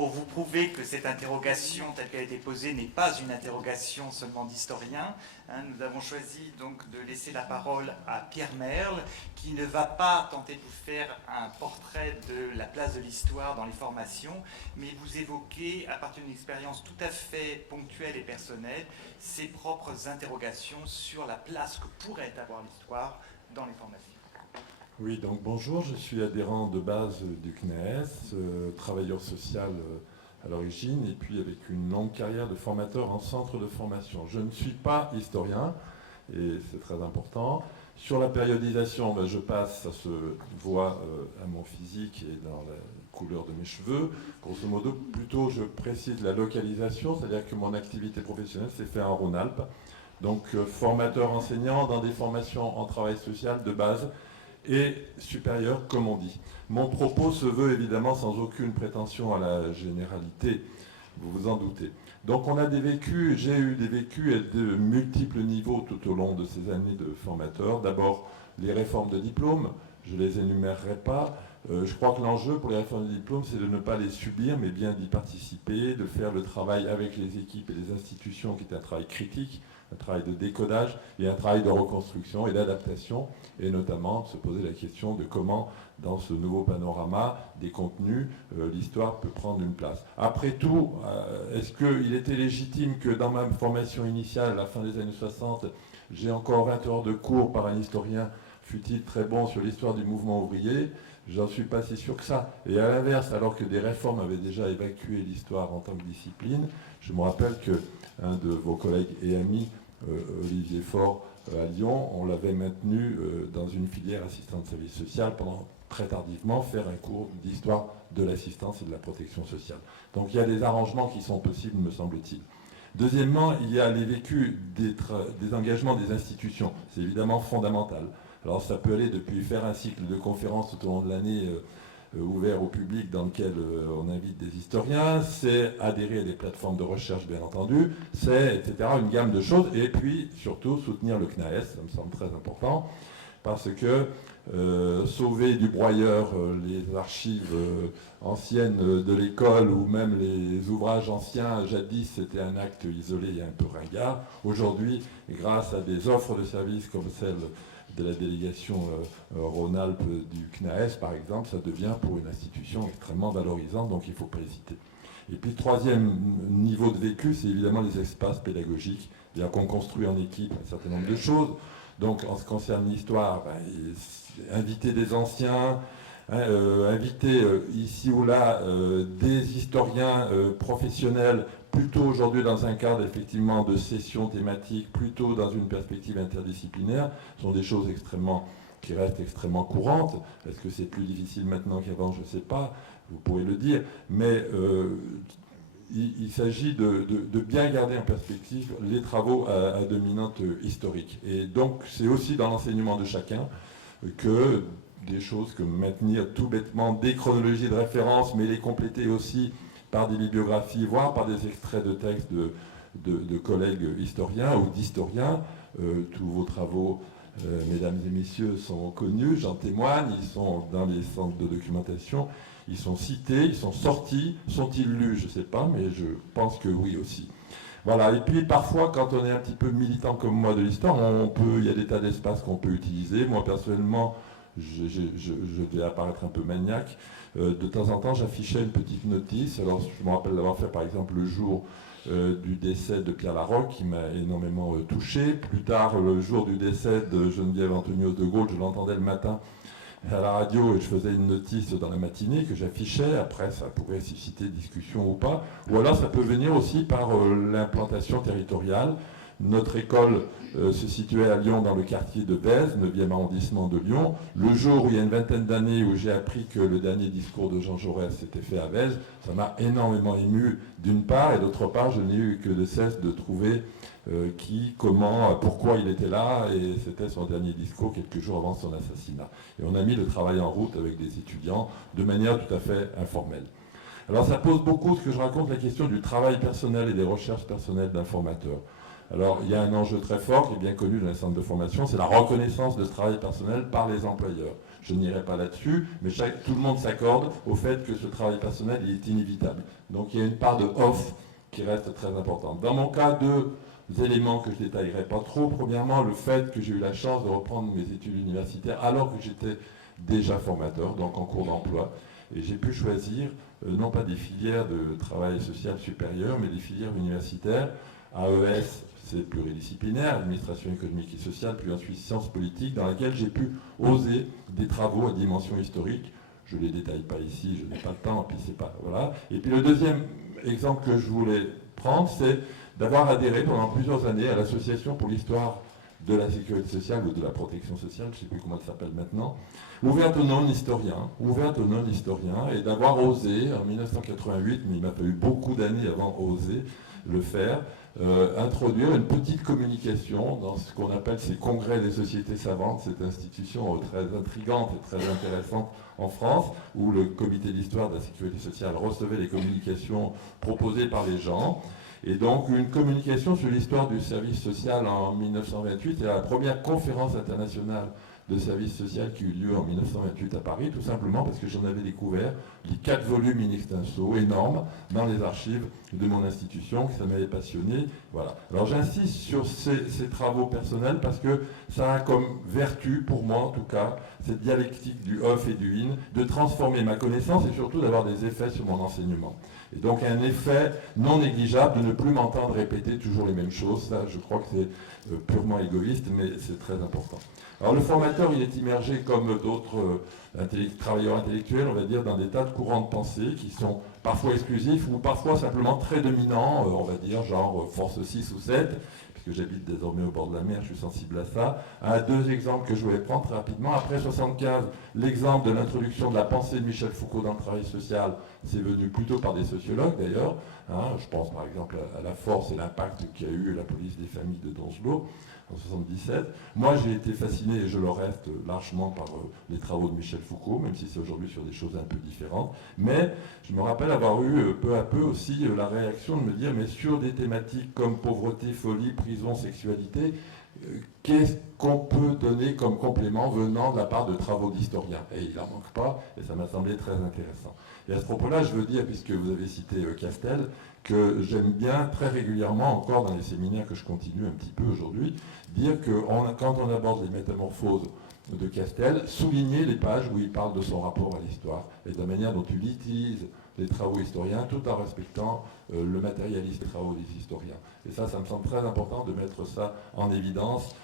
pour vous prouver que cette interrogation telle qu'elle a été posée n'est pas une interrogation seulement d'historien, nous avons choisi donc de laisser la parole à Pierre Merle, qui ne va pas tenter de vous faire un portrait de la place de l'histoire dans les formations, mais vous évoquer, à partir d'une expérience tout à fait ponctuelle et personnelle, ses propres interrogations sur la place que pourrait avoir l'histoire dans les formations. Oui, donc bonjour, je suis adhérent de base du CNES, travailleur social à l'origine, et puis avec une longue carrière de formateur en centre de formation. Je ne suis pas historien, et c'est très important. Sur la périodisation, je passe, ça se voit à mon physique et dans la couleur de mes cheveux. Grosso modo, plutôt je précise la localisation, c'est-à-dire que mon activité professionnelle s'est faite en Rhône-Alpes. Donc formateur enseignant dans des formations en travail social de base, et supérieur, comme on dit. Mon propos se veut évidemment sans aucune prétention à la généralité, vous vous en doutez. Donc on a des vécus, j'ai eu des vécus à de multiples niveaux tout au long de ces années de formateur. D'abord, les réformes de diplôme, je ne les énumérerai pas. Je crois que l'enjeu pour les réformes de diplôme, c'est de ne pas les subir, mais bien d'y participer, de faire le travail avec les équipes et les institutions, qui est un travail critique, un travail de décodage et un travail de reconstruction et d'adaptation, et notamment de se poser la question de comment, dans ce nouveau panorama des contenus, l'histoire peut prendre une place. Après tout, est-ce qu'il était légitime que dans ma formation initiale, à la fin des années 60, j'ai encore 20 heures de cours par un historien, fut-il très bon, sur l'histoire du mouvement ouvrier? J'en suis pas si sûr que ça. Et à l'inverse, alors que des réformes avaient déjà évacué l'histoire en tant que discipline, je me rappelle qu'un de vos collègues et amis, Olivier Faure, à Lyon, on l'avait maintenu dans une filière assistante de service social pendant très tardivement faire un cours d'histoire de l'assistance et de la protection sociale. Donc il y a des arrangements qui sont possibles, me semble-t-il. Deuxièmement, il y a les vécus des engagements des institutions. C'est évidemment fondamental. Alors ça peut aller depuis faire un cycle de conférences tout au long de l'année ouvert au public dans lequel on invite des historiens, c'est adhérer à des plateformes de recherche bien entendu, c'est etc. une gamme de choses, et puis surtout soutenir le CNAES, ça me semble très important, parce que sauver du broyeur les archives anciennes de l'école ou même les ouvrages anciens, jadis c'était un acte isolé et un peu ringard. Aujourd'hui, grâce à des offres de services comme celle de la délégation Rhône-Alpes du CNAES, par exemple, ça devient pour une institution extrêmement valorisante, donc il ne faut pas hésiter. Et puis, troisième niveau de vécu, c'est évidemment les espaces pédagogiques. C'est-à-dire qu'on construit en équipe un certain nombre de choses. Donc, en ce qui concerne l'histoire, inviter des anciens, inviter ici ou là des historiens professionnels, plutôt aujourd'hui dans un cadre effectivement de sessions thématiques, plutôt dans une perspective interdisciplinaire, sont des choses qui restent extrêmement courantes. Est-ce que c'est plus difficile maintenant qu'avant? Je ne sais pas, vous pourrez le dire, mais il s'agit de bien garder en perspective les travaux à dominante historique. Et donc c'est aussi dans l'enseignement de chacun que des choses comme maintenir tout bêtement des chronologies de référence, mais les compléter aussi par des bibliographies, voire par des extraits de textes de collègues historiens ou d'historiens. Tous vos travaux, mesdames et messieurs, sont connus, j'en témoigne, ils sont dans les centres de documentation, ils sont cités, ils sont sortis, sont-ils lus? Je ne sais pas, mais je pense que oui aussi. Voilà, et puis parfois, quand on est un petit peu militant comme moi de l'histoire, il y a des tas d'espaces qu'on peut utiliser. Moi, personnellement, je vais apparaître un peu maniaque. De temps en temps, j'affichais une petite notice. Alors, je me rappelle l'avoir fait, par exemple, le jour du décès de Pierre Laroque, qui m'a énormément touché. Plus tard, le jour du décès de Geneviève Antonios de Gaulle, je l'entendais le matin à la radio et je faisais une notice dans la matinée que j'affichais. Après, ça pourrait susciter discussion ou pas. Ou alors, ça peut venir aussi par l'implantation territoriale. Notre école se situait à Lyon, dans le quartier de Bèze, 9e arrondissement de Lyon. Le jour où il y a une vingtaine d'années où j'ai appris que le dernier discours de Jean Jaurès s'était fait à Bèze, ça m'a énormément ému d'une part, et d'autre part, je n'ai eu que de cesse de trouver qui, comment, pourquoi il était là, et c'était son dernier discours quelques jours avant son assassinat. Et on a mis le travail en route avec des étudiants de manière tout à fait informelle. Alors ça pose beaucoup, ce que je raconte, la question du travail personnel et des recherches personnelles d'un formateur. Alors, il y a un enjeu très fort qui est bien connu dans les centres de formation, c'est la reconnaissance de ce travail personnel par les employeurs. je n'irai pas là-dessus, mais tout le monde s'accorde au fait que ce travail personnel il est inévitable. Donc il y a une part de off qui reste très importante. Dans mon cas, deux éléments que je détaillerai pas trop. Premièrement, le fait que j'ai eu la chance de reprendre mes études universitaires alors que j'étais déjà formateur, donc en cours d'emploi, et j'ai pu choisir non pas des filières de travail social supérieur, mais des filières universitaires. AES, c'est pluridisciplinaire, administration économique et sociale, puis ensuite sciences politiques, dans laquelle j'ai pu oser des travaux à dimension historique. Je ne les détaille pas ici, je n'ai pas le temps, puis c'est pas. Voilà. Et puis le deuxième exemple que je voulais prendre, c'est d'avoir adhéré pendant plusieurs années à l'Association pour l'histoire de la sécurité sociale ou de la protection sociale, je ne sais plus comment elle s'appelle maintenant, ouverte aux non-historiens, et d'avoir osé, en 1988, mais il m'a fallu beaucoup d'années avant d'oser le faire, introduire une petite communication dans ce qu'on appelle ces congrès des sociétés savantes, cette institution très intrigante et très intéressante en France, où le comité d'histoire de la sécurité sociale recevait les communications proposées par les gens. Et donc une communication sur l'histoire du service social en 1928 et la première conférence internationale de service social qui eut lieu en 1928 à Paris, tout simplement parce que j'en avais découvert les 4 volumes in extenso, énormes, dans les archives de mon institution, que ça m'avait passionné. Voilà. Alors j'insiste sur ces travaux personnels parce que ça a comme vertu, pour moi en tout cas, cette dialectique du off et du in, de transformer ma connaissance et surtout d'avoir des effets sur mon enseignement. Et donc un effet non négligeable de ne plus m'entendre répéter toujours les mêmes choses. Ça, je crois que c'est purement égoïste, mais c'est très important. Alors le formateur, il est immergé comme d'autres travailleurs intellectuels, on va dire, dans des tas de courants de pensée qui sont parfois exclusifs ou parfois simplement très dominants, on va dire, genre force 6 ou 7, puisque j'habite désormais au bord de la mer, je suis sensible à ça. 2 exemples que je voulais prendre très rapidement. Après 1975, l'exemple de l'introduction de la pensée de Michel Foucault dans le travail social, c'est venu plutôt par des sociologues d'ailleurs. Je pense par exemple à la force et l'impact qu'a eu la police des familles de Donzelot en 1977. Moi, j'ai été fasciné, et je le reste largement, par les travaux de Michel Foucault, même si c'est aujourd'hui sur des choses un peu différentes. Mais je me rappelle avoir eu peu à peu aussi la réaction de me dire, mais sur des thématiques comme pauvreté, folie, prison, sexualité, qu'est-ce qu'on peut donner comme complément venant de la part de travaux d'historiens? Et il n'en manque pas, et ça m'a semblé très intéressant. Et à ce propos-là, je veux dire, puisque vous avez cité Castel, que j'aime bien très régulièrement, encore dans les séminaires que je continue un petit peu aujourd'hui, dire que quand on aborde les métamorphoses de Castel, souligner les pages où il parle de son rapport à l'histoire et de la manière dont il utilise les travaux historiens tout en respectant le matérialisme des travaux des historiens. Et ça me semble très important de mettre ça en évidence.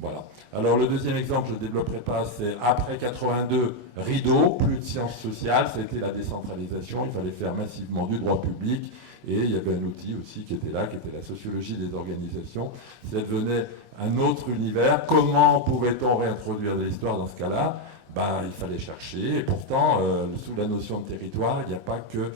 Voilà. Alors le deuxième exemple, je ne développerai pas, c'est après 82, rideau, plus de sciences sociales, c'était la décentralisation, il fallait faire massivement du droit public, et il y avait un outil aussi qui était là, qui était la sociologie des organisations. Ça devenait un autre univers. Comment pouvait-on réintroduire de l'histoire dans ce cas-là? Il fallait chercher, et pourtant, sous la notion de territoire, il n'y a pas que...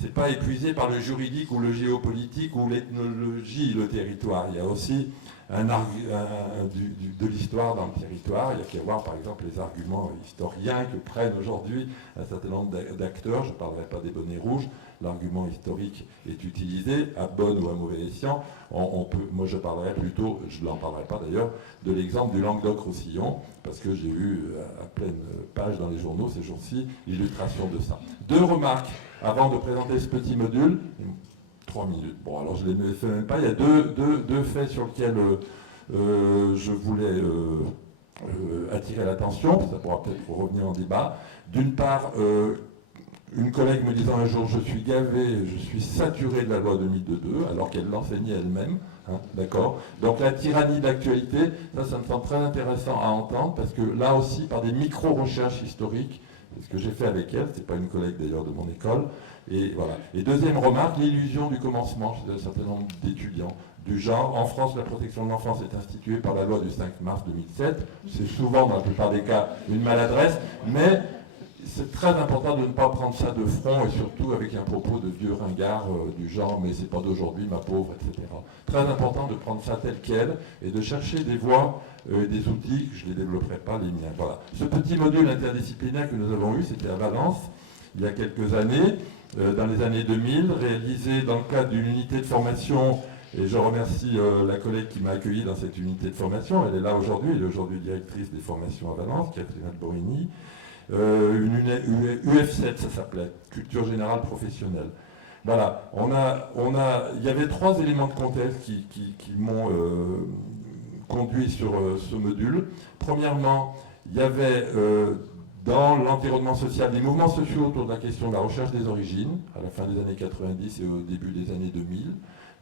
C'est pas épuisé par le juridique ou le géopolitique ou l'ethnologie, le territoire. Il y a aussi de l'histoire dans le territoire. Il y a qu'à voir par exemple les arguments historiens que prennent aujourd'hui un certain nombre d'acteurs. Je ne parlerai pas des bonnets rouges. L'argument historique est utilisé à bon ou à mauvais escient. Moi je parlerai plutôt, je n'en parlerai pas d'ailleurs, de l'exemple du Languedoc-Roussillon, parce que j'ai eu à pleine page dans les journaux ces jours-ci l'illustration de ça. 2 remarques avant de présenter ce petit module. 3 minutes. Bon, alors je ne les fais même pas. Il y a deux faits sur lesquels je voulais attirer l'attention. Ça pourra peut-être revenir en débat. D'une part, une collègue me disant un jour, je suis gavé, je suis saturé de la loi 2002, alors qu'elle l'enseignait elle-même. D'accord. Donc la tyrannie d'actualité, ça me semble très intéressant à entendre, parce que là aussi, par des micro-recherches historiques, c'est ce que j'ai fait avec elle, c'est pas une collègue d'ailleurs de mon école, et voilà. Et deuxième remarque, l'illusion du commencement chez un certain nombre d'étudiants du genre. En France, la protection de l'enfance est instituée par la loi du 5 mars 2007. C'est souvent, dans la plupart des cas, une maladresse, mais c'est très important de ne pas prendre ça de front, et surtout avec un propos de vieux ringard du genre « mais c'est pas d'aujourd'hui, ma pauvre », etc. Très important de prendre ça tel quel et de chercher des voies, des outils, que je ne les développerai pas, les miens. Voilà. Ce petit module interdisciplinaire que nous avons eu, c'était à Valence, il y a quelques années, dans les années 2000, réalisé dans le cadre d'une unité de formation Et je remercie la collègue qui m'a accueilli dans cette unité de formation. Elle est là aujourd'hui, elle est aujourd'hui directrice des formations à Valence, Catherine Alborini. Une UF7, ça s'appelait, Culture Générale Professionnelle. Voilà, il y avait 3 éléments de contexte qui m'ont conduit sur ce module. Premièrement, il y avait dans l'environnement social des mouvements sociaux autour de la question de la recherche des origines, à la fin des années 90 et au début des années 2000.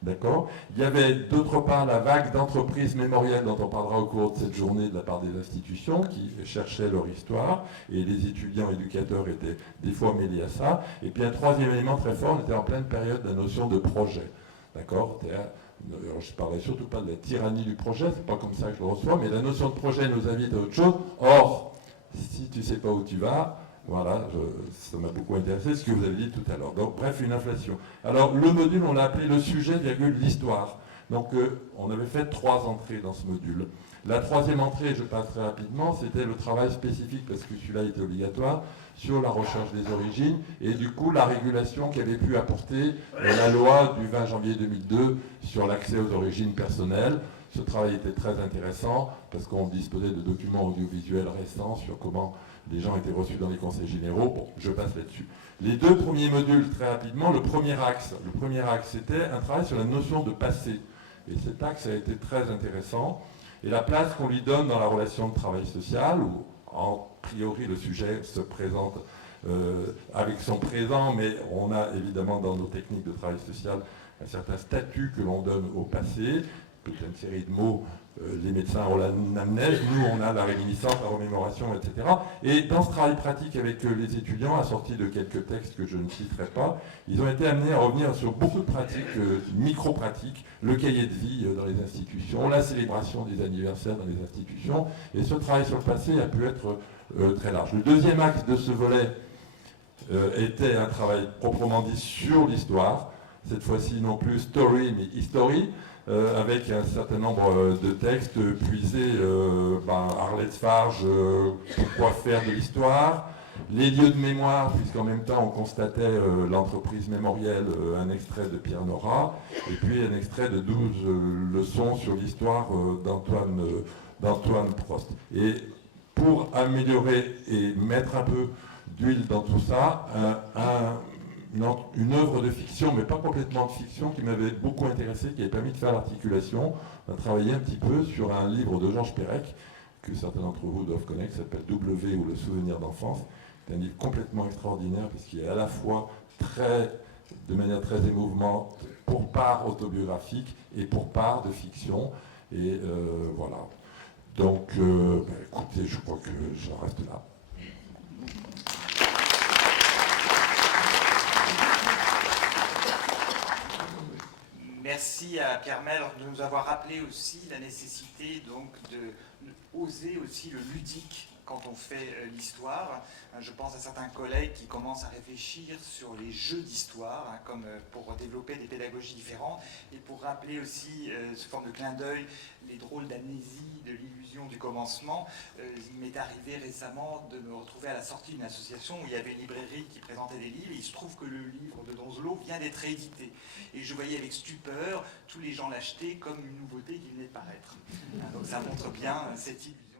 D'accord. Il y avait d'autre part la vague d'entreprises mémorielles dont on parlera au cours de cette journée de la part des institutions qui cherchaient leur histoire et les étudiants éducateurs étaient des fois mêlés à ça. Et puis un troisième élément très fort, on était en pleine période de la notion de projet. D'accord. Je ne parlais surtout pas de la tyrannie du projet, c'est pas comme ça que je le reçois, mais la notion de projet nous invite à autre chose. Or, si tu ne sais pas où tu vas, voilà, ça m'a beaucoup intéressé, ce que vous avez dit tout à l'heure. Donc, bref, une inflation. Alors, le module, on l'a appelé le sujet, l'histoire. Donc, on avait fait 3 entrées dans ce module. La 3e entrée, je passe très rapidement, c'était le travail spécifique, parce que celui-là était obligatoire, sur la recherche des origines, et du coup, la régulation qu'avait pu apporter la loi du 20 janvier 2002 sur l'accès aux origines personnelles. Ce travail était très intéressant, parce qu'on disposait de documents audiovisuels récents sur comment les gens étaient reçus dans les conseils généraux. Bon, je passe là-dessus. Les 2 premiers modules, très rapidement, le premier axe, c'était un travail sur la notion de passé. Et cet axe a été très intéressant. Et la place qu'on lui donne dans la relation de travail social, où en priori le sujet se présente avec son présent, mais on a évidemment dans nos techniques de travail social un certain statut que l'on donne au passé, toute une série de mots. Les médecins ont l'anamnèse, nous on a la réminiscence, la remémoration, etc. Et dans ce travail pratique avec les étudiants, assorti de quelques textes que je ne citerai pas, ils ont été amenés à revenir sur beaucoup de pratiques, micro-pratiques, le cahier de vie dans les institutions, la célébration des anniversaires dans les institutions, et ce travail sur le passé a pu être très large. Le 2e axe de ce volet était un travail proprement dit sur l'histoire, cette fois-ci non plus story mais history, avec un certain nombre de textes puisés, Arlette Farge, pourquoi faire de l'histoire, les lieux de mémoire, puisqu'en même temps on constatait l'entreprise mémorielle, un extrait de Pierre Nora, et puis un extrait de 12 leçons sur l'histoire d'Antoine Prost. Et pour améliorer et mettre un peu d'huile dans tout ça, une œuvre de fiction, mais pas complètement de fiction, qui m'avait beaucoup intéressé, qui avait permis de faire l'articulation. On a travaillé un petit peu sur un livre de Georges Perec, que certains d'entre vous doivent connaître, qui s'appelle W ou le souvenir d'enfance. C'est un livre complètement extraordinaire, puisqu'il est à la fois de manière très émouvante, pour part autobiographique et pour part de fiction. Et voilà. Donc, écoutez, je crois que j'en reste là. Merci à Pierre Merle de nous avoir rappelé aussi la nécessité donc de oser aussi le ludique quand on fait l'histoire. Je pense à certains collègues qui commencent à réfléchir sur les jeux d'histoire, comme pour développer des pédagogies différentes, et pour rappeler aussi, sous forme de clin d'œil, les drôles d'amnésie, de l'illusion du commencement. Il m'est arrivé récemment de me retrouver à la sortie d'une association où il y avait une librairie qui présentait des livres, et il se trouve que le livre de Donzelot vient d'être réédité. Et je voyais avec stupeur tous les gens l'acheter comme une nouveauté qui venait de paraître. Donc ça montre bien cette illusion.